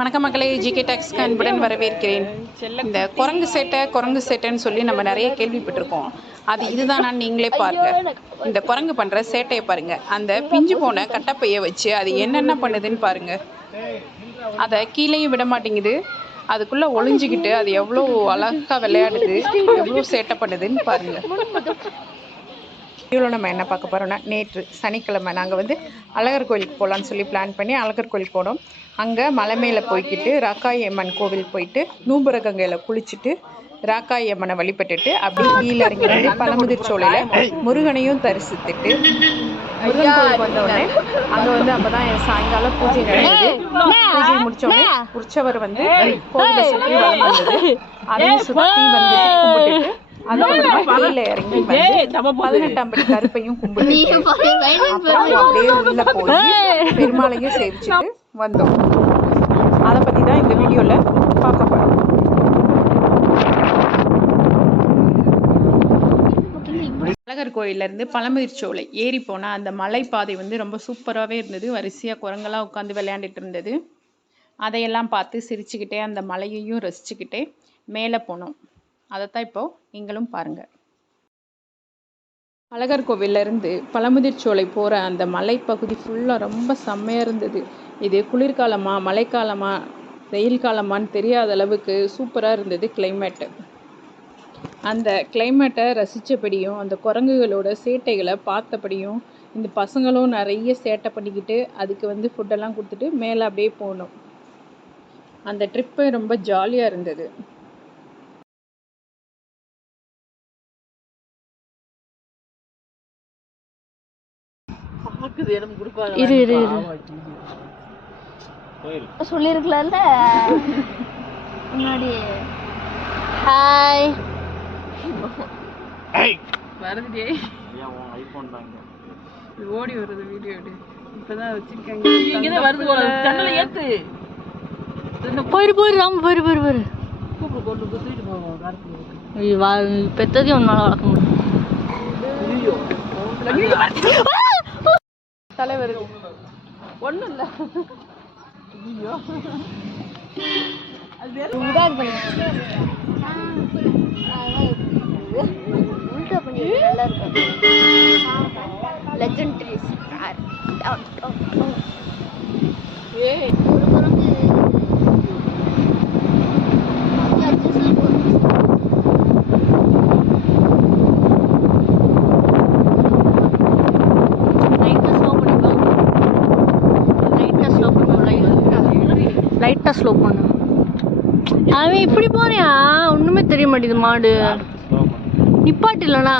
வணக்கம் மக்களே, GK tax அன்புடன் வரவேற்கிறேன். இந்த குரங்கு சேட்டைன்னு சொல்லி நம்ம நிறைய கேள்விப்பட்டிருக்கோம். அது இதுதானான்னு நீங்களே பாருங்க. இந்த குரங்கு பண்ணுற சேட்டையை பாருங்க. அந்த பிஞ்சு போன கட்டப்பையை வச்சு அது என்னென்ன பண்ணுதுன்னு பாருங்க. அதை கீழேயும் விட மாட்டேங்குது. அதுக்குள்ளே ஒளிஞ்சிக்கிட்டு அது எவ்வளோ அழகாக விளையாடுது, எவ்வளோ சேட்டை பண்ணுதுன்னு பாருங்க. இவ்வளோ நம்ம என்ன பார்க்க போகிறோம்னா, நேற்று சனிக்கிழமை நாங்கள் அழகர் கோயிலுக்கு போகலான்னு சொல்லி பிளான் பண்ணி அழகர் கோயிலுக்கு போனோம். அங்கே மலை மேலே போய்கிட்டு ராக்காயி அம்மன் கோவில் போயிட்டு நூம்புரகங்கையில் குளிச்சுட்டு ராக்காயி அம்மனை வழிபட்டுட்டு அப்படியே கீழே இறங்கி வந்து பழமுதிர் சோலையில் முருகனையும் தரிசித்துட்டு முருகன் கோயிலுக்கு வந்தோடனே அங்கே அப்போ தான் சாயங்காலம் பூஜை நடந்தது. பூஜை முடித்தோடனே உற்சவர் கோவிலை சுற்றி வளம் வந்தது. அதையும் சுற்றி கும்பிட்டுட்டு கீழே இறங்கி 18ஆம் படி கருப்பையும் கும்பிட்டு அப்படியே உள்ள போய் பெருமாளையும் சேவிச்சுட்டு வந்தோம். அதை பற்றி தான் இந்த வீடியோவில் பார்க்க போகிறோம். அழகர் கோயிலேருந்து பழமுதிர் சோலை ஏறி போனால் அந்த மலைப்பாதை ரொம்ப சூப்பராகவே இருந்தது. வரிசையாக குரங்கெல்லாம் உட்காந்து விளையாண்டுட்டு இருந்தது. அதையெல்லாம் பார்த்து சிரிச்சுக்கிட்டே அந்த மலையையும் ரசிச்சுக்கிட்டே மேலே போனோம். அதைத்தான் இப்போது நீங்களும் பாருங்கள். அழகர் கோவிலேருந்து பழமுதிர் சோலை போகிற அந்த மலைப்பகுதி ஃபுல்லாக ரொம்ப செம்மையாக இருந்தது. இது குளிர்காலமா மழைக்காலமா வெயில் காலமான்னு தெரியாத அளவுக்கு சூப்பராக இருந்தது கிளைமேட்டு. அந்த கிளைமேட்டை ரசித்தபடியும் அந்த குரங்குகளோட சேட்டைகளை பார்த்தபடியும் இந்த பசங்களும் நிறைய சேட்டை பண்ணிக்கிட்டு அதுக்கு ஃபுட்டெல்லாம் கொடுத்துட்டு மேலே அப்படியே போனோம். அந்த ட்ரிப்பு ரொம்ப ஜாலியாக இருந்தது. சொல்லிருக்கலாம்ல முன்னாடி. ஹாய் வரதுடே ஓடி வருது வீடியோ இப்பதான் வச்சிருக்காங்க. வருது போல ஜன்னல ஏத்து போயிரு ராம போயிரு பெத்ததையும் ஒன்னால வளர்க்க முடியும். தலைவர் ஒன்றும் இல்லை. லைட்டாக ஸ்லோ பண்ணு. அவன் இப்படி போறியா ஒன்றுமே தெரிய மாட்டேங்குது. மாடு நிப்பாட்டு இல்லைண்ணா.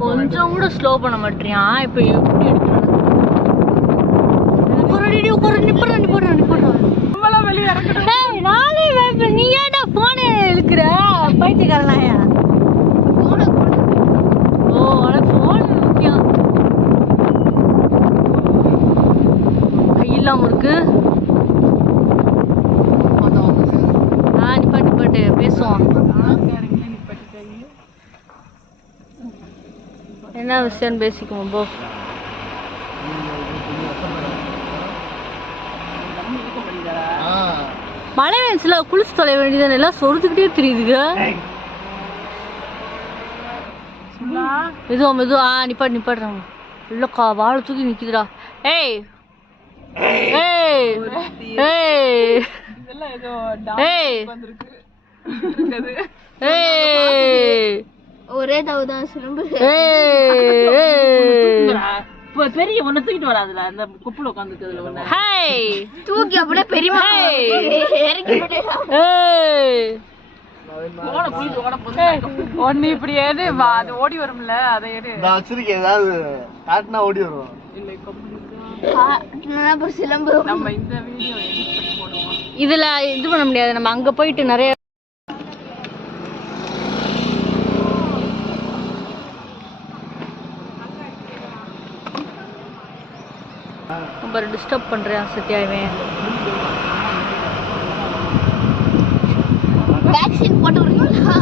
கொஞ்சம் கூட ஸ்லோ பண்ண மாட்டியா? இப்போ எப்படி நீ ஏன்டா போன இழுக்கிற பைத்தியக்காரனாயா? ஓ உனக்கு போன் முக்கியம். கையில்லாம இருக்கு. நிப்பாட்டு பேசுவோம். என்ன விஷயம் பேசிக்குவோம் போ. மழை வேன்ஸ்ல குளிச்சு தொலை வேண்டியது எல்லாம் சொருத்துக்கிட்டே தெரியுதுங்க. மெதுவா மெதுவா நிப்பாடுறாங்க. இல்லக்கா வாழை தூக்கி நிக்குதுடா. ஏய் ஏய் ஏய் ஏய் ஏய் ஒரே தவுதான் சிலம்பு. பெரிய ஒண்ணு தூக்கிட்டு வராதுல அந்த குப்புல உட்காந்துக்கிறதுல ஒண்ணு. ஹேய் தூக்கி அப்படியே பெரியமா இறக்கி விட்டு. ஏய் போன புடிச்சு ஓட போகுது. ஒன்னு இப்படி ஏது அது ஓடி வரும்ல அதை ஏது நான் வச்சிருக்கேன். ஏதாவது காட்டினா ஓடி வருவோம். அப்புறம் சிலம்பு. நம்ம இந்த வீடியோ எடிட் பண்ணி போடுவோம். இதுல இது பண்ண முடியாது. நம்ம அங்க போயிட்டு நிறைய ரொம்ப டிஸ்டர்ப் பண்றேன் சத்யாவே. வேக்சின் போட்டு விடுறீங்களா?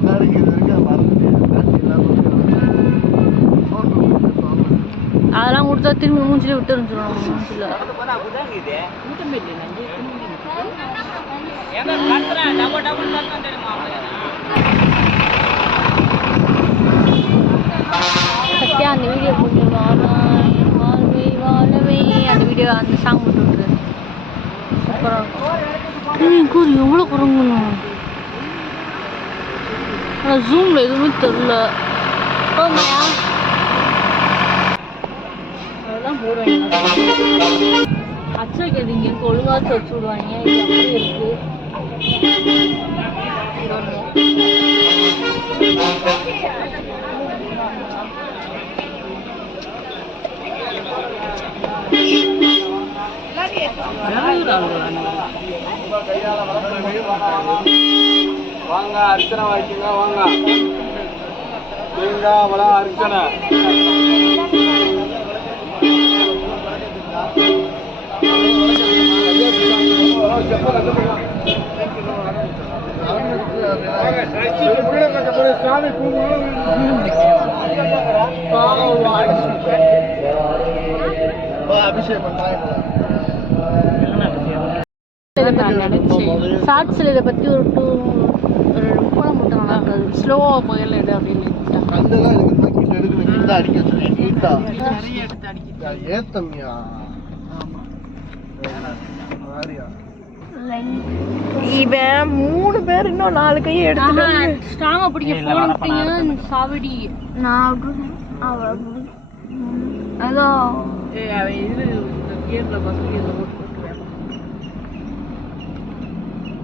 எல்லாருக்கும் இது வரைக்கும் அதெல்லாம் கொடுத்தா திரும்பி மூஞ்சிலே விட்டு இருந்துருவோம். மூஞ்சில சத்யா அந்த வீடியோ போட்டு வாழ்வை வாழவே அந்த வீடியோ அந்த சாங் போட்டு விட்டுரு. சூப்பராக இருக்கும். கூறு எவ்வளோ குரங்கணும். ஆனால் ஜூமில் எதுவுமே தெரில. அதெல்லாம் போடுவாங்க. அச்சு வைக்கிறது இங்கே இருக்கு. ஒழுங்காச்சு வச்சு விடுவாங்க. இது அப்படியே இருக்கு. வாங்க அர்ச்சனை வாங்கிக்கோங்க. வாங்க தேங்காய் பழம் அர்ச்சனை. அபிஷேகம் ஷார்ட்ஸில் இதை பற்றி ஒரு போட மட்டும் நல்லா இருக்காது. ஸ்லோவாக முயல் எடு அப்படின்னு கல்லெல்லாம் எடுக்கணும். கீழே அடிக்க சொல்லி நீட்டா ஏத்தம்யா. இவன் 3 பேர் இன்னும் 4 கையை எடுத்து ஸ்ட்ராங்கா பிடிக்க போனீங்க சாவடி. நான் அதான் இது கேம்ல பசங்க இதை போட்டு போட்டு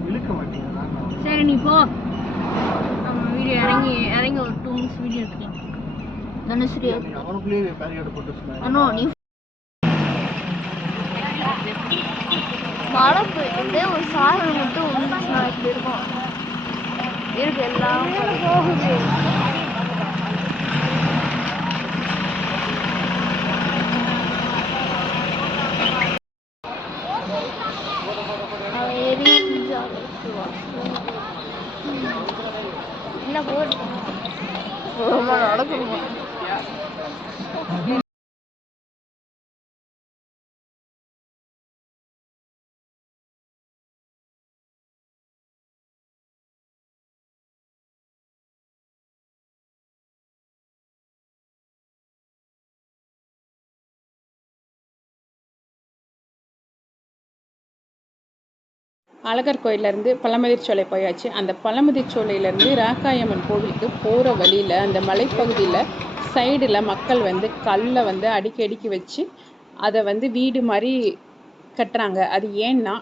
இழுக்க மாட்டீங்களா? சரி நீ போ. நம்ம வீடியோ இறங்கி ஒரு 2 minutes வீடியோ எடுக்கலாம். தனுஸ்ரீ அவனுக்குள்ளேயே பேரியட் போட்டு சொன்னாங்க. அண்ணோ நீ மழை பெய்யுது. ஒரு சாரல் மட்டும் வந்துச்சுன்னா இப்படி இருக்கும். இருக்கு எல்லாம் போகுது. என்ன போட்டு நடக்கணுமா? அழகர் கோயிலேருந்து பழமுதிர்ச்சோலை போயாச்சு. அந்த பழமுதிர்ச்சோலையிலேருந்து ராக்காயம்மன் கோவிலுக்கு போகிற வழியில் அந்த மலைப்பகுதியில் சைடில் மக்கள் வந்து கல்லை வந்து அடுக்கி வச்சு அதை வந்து வீடு மாதிரி கட்டுறாங்க. அது ஏன்னா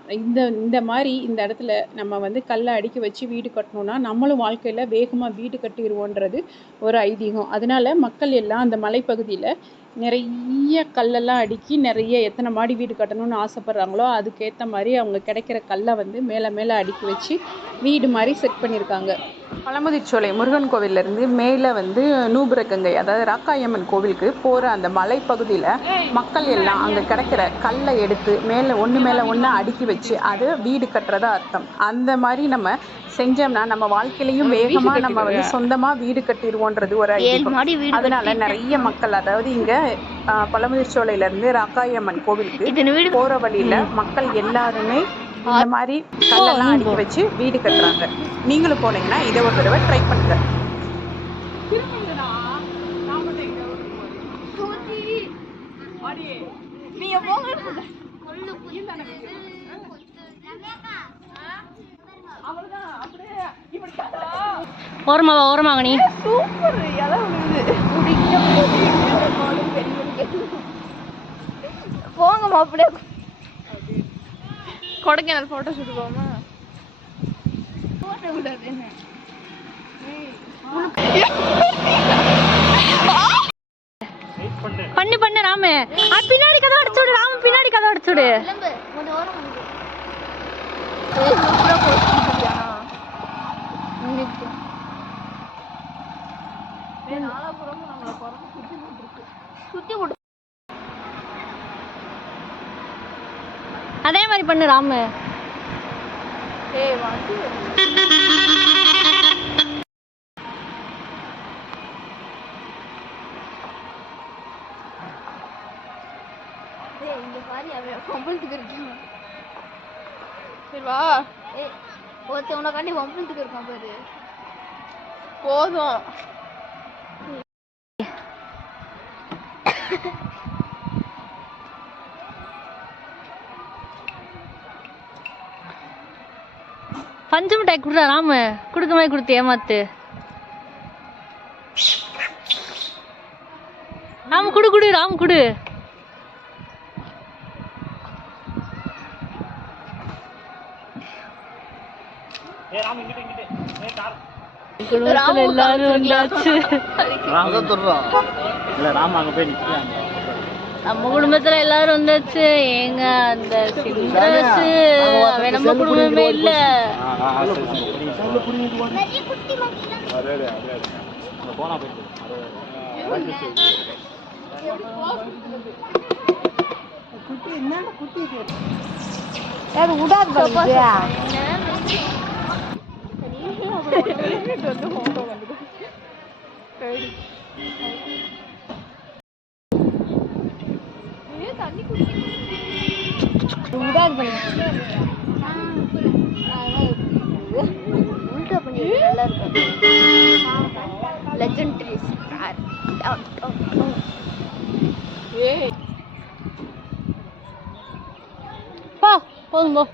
இந்த மாதிரி இந்த இடத்துல நம்ம வந்து கல்லை அடுக்கி வச்சு வீடு கட்டணுன்னா நம்மளும் வாழ்க்கையில் வேகமாக வீடு கட்டிடுவோன்றது ஒரு ஐதீகம். அதனால மக்கள் எல்லாம் அந்த மலைப்பகுதியில் நிறைய கல்லெல்லாம் அடுக்கி நிறைய எத்தனை மாடி வீடு கட்டணும்னு ஆசைப்பட்றாங்களோ அதுக்கேற்ற மாதிரி அவங்க கிடைக்கிற கல்லை வந்து மேலே அடுக்கி வச்சு வீடு மாதிரி செட் பண்ணியிருக்காங்க. பழமுதிர்ச்சோலை முருகன் கோவிலேருந்து மேலே வந்து நூபுரகங்கை அதாவது ராக்காயம்மன் கோவிலுக்கு போகிற அந்த மலைப்பகுதியில் மக்கள் எல்லாம் அங்கே கிடைக்கிற கல்லை எடுத்து மேலே ஒன்று அடுக்கி வச்சு அது வீடு கட்டுறதா அர்த்தம். அந்த மாதிரி நம்ம செஞ்சோம்னா நம்ம வாழ்க்கையிலையும் வேகமாக நம்ம வந்து சொந்தமாக வீடு கட்டிடுவோன்றது ஒரு 7 மாடி வீடு அதனால நிறைய மக்கள், அதாவது இங்கே பழமுதிர்ச்சோலையிலேருந்து ராக்காயம்மன் கோவிலுக்கு இத்தனை வீடு போகிற வழியில் மக்கள் எல்லாருமே இந்த மாதிரி கல்லெல்லாம் அடுக்கி வச்சு வீடு கட்டுறாங்க. நீங்களும் போனீங்கன்னா இதை ஒரு தடவை ட்ரை பண்ணுங்க. நீங்க போங்க. ஓரமாக நீ சூப்பர் இலை விழுது. போங்கம்மா அப்படியே கொடைக்கானல் போட்டோ ஷூட் போமா. போட்டோ விடாது என்ன பண்ணு ராமு. பின்னாடி கதை அடிச்சுடு ராமு, பின்னாடி கதை அடிச்சுடு. அதே மாதிரி பண்ணு ராமு. வம்பளத்துக்கு இருக்கான். சரி வா. ஒருத்த உனக்காண்டி வம்பளத்துக்கு இருக்கான் பாரு. போதும். பஞ்சு மிட்டாய் குடுறா ராமு. குடுக்க மாதிரி கொடுத்து ஏமாத்து ராமு. குடு ராமு குடு. எல்லாரும் வந்தாச்சு. நம்ம குடும்பத்துல எல்லாரும் வந்தாச்சு. ஏங்க அந்த சிந்தரசு அவன் நம்ம குடும்பமே இல்ல. உல்டா பண்ணி நல்லா இருக்கும். Legendary star. போ போதும் போ.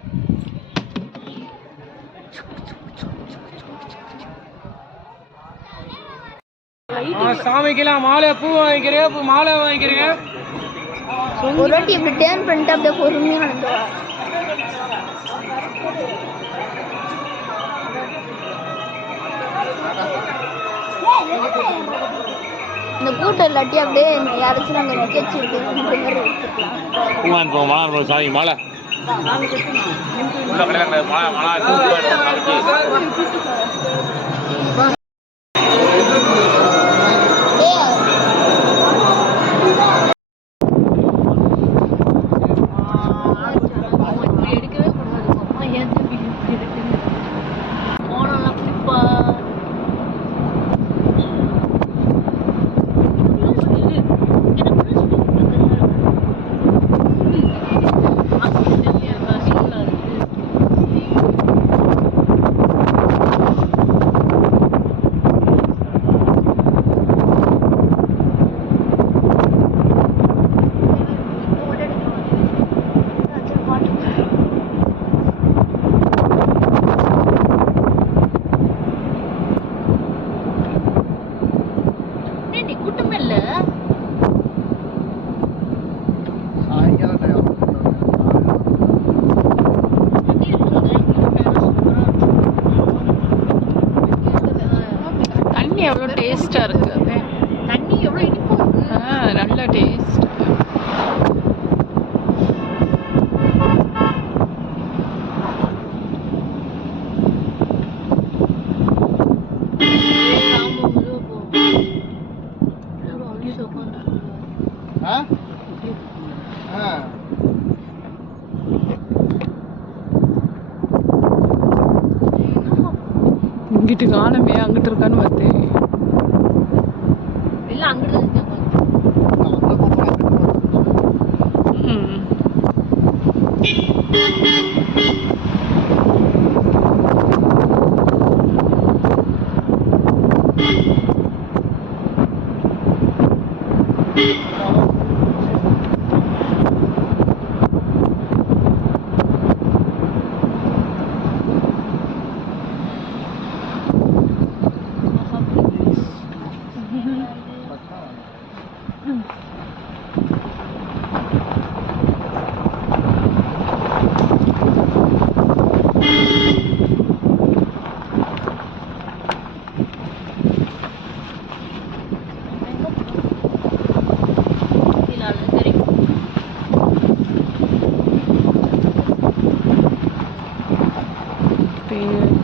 சாமிக்கெல்லாம் மாலை பூ வாங்கிக்கிறேன், மாலை வாங்கிக்கிறேன். ஒரு வாட்டி இப்படி டேர்ன் பண்ணிட்டு அப்படியே பொறுமையா நடந்துவா. இந்த கூட்டம் இல்லாட்டி அப்படியே யாராச்சும் நாங்கள் நிகழ்ச்சி எடுத்துக்கலாம். சாமி மாலை எவ்வளோ டேஸ்ட்டாக இருக்குது. அது தண்ணி எவ்வளோ இனிப்பாக இருக்கு. நல்ல டேஸ்ட். இங்கிட்டு காணமே, அங்கிட்டு இருக்கான்னு பார்த்தேன். எல்லாம் அங்கிட்டு தான் இருக்காங்க.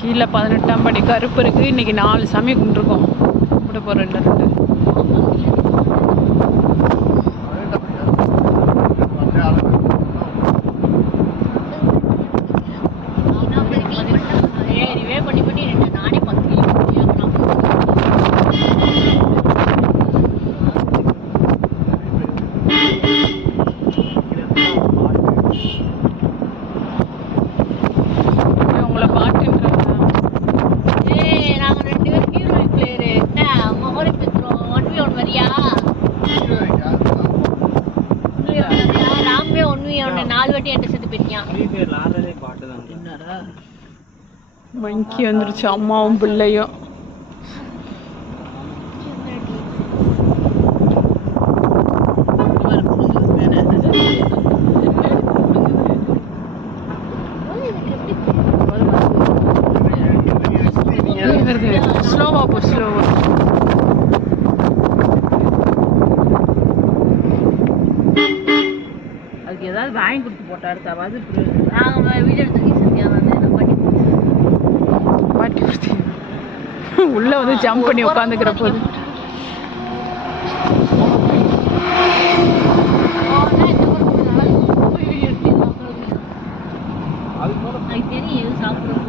கீழே 18ஆம் படி கருப்பு இருக்குது. இன்றைக்கி 4 சாமி கும்பிட்ருக்கோம். கும்பிட போகிறோம் 2 உங்களை பாட்டுன்றா. நாங்க 2 பேரும் ஹீரோயின் பிளேயரு. என்ன மொஹரி பேசுறோம். 1v1 வரியா? ராம்பே 1v1 4 வாட்டி என்கிட்ட சேர்த்து போயிருக்கான். மங்கி வந்துருச்சு, அம்மாவும் பிள்ளையும். ஸ்லோவா போ, ஸ்லோவா. அதுக்கு ஏதாவது வாங்கி கொடுத்து போட்டா அடுத்தாவது நாங்க வீடியோ எடுத்து சத்யா வந்து பாட்டி கொடுத்தி உள்ள வந்து ஜம்ப் பண்ணி உட்காந்துக்கிற போது. எனக்கு தெரியும் எது சாப்பிடுறோம்.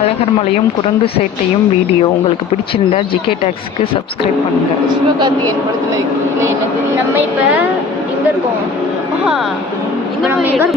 அழகர் மலையும் குரங்கு சேட்டையும் வீடியோ உங்களுக்கு பிடிச்சிருந்தா ஜிகே டாக்ஸ்க்கு சப்ஸ்கிரைப் பண்ணுங்கள். சிவகார்த்திகேயன் படத்தில் நம்ம இப்போ இங்கே இருக்கோம். இங்கே நம்ம எங்கே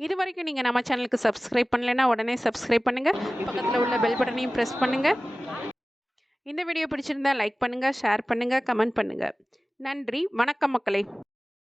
இது வரைக்கும் நீங்கள் நம்ம சேனலுக்கு சப்ஸ்கிரைப் பண்ணலைன்னா உடனே சப்ஸ்கிரைப் பண்ணுங்கள். பக்கத்தில் உள்ள பெல் பட்டனையும் ப்ரெஸ் பண்ணுங்கள். இந்த வீடியோ பிடிச்சிருந்தா லைக் பண்ணுங்கள், ஷேர் பண்ணுங்கள், கமெண்ட் பண்ணுங்கள். நன்றி, வணக்கம் மக்களே.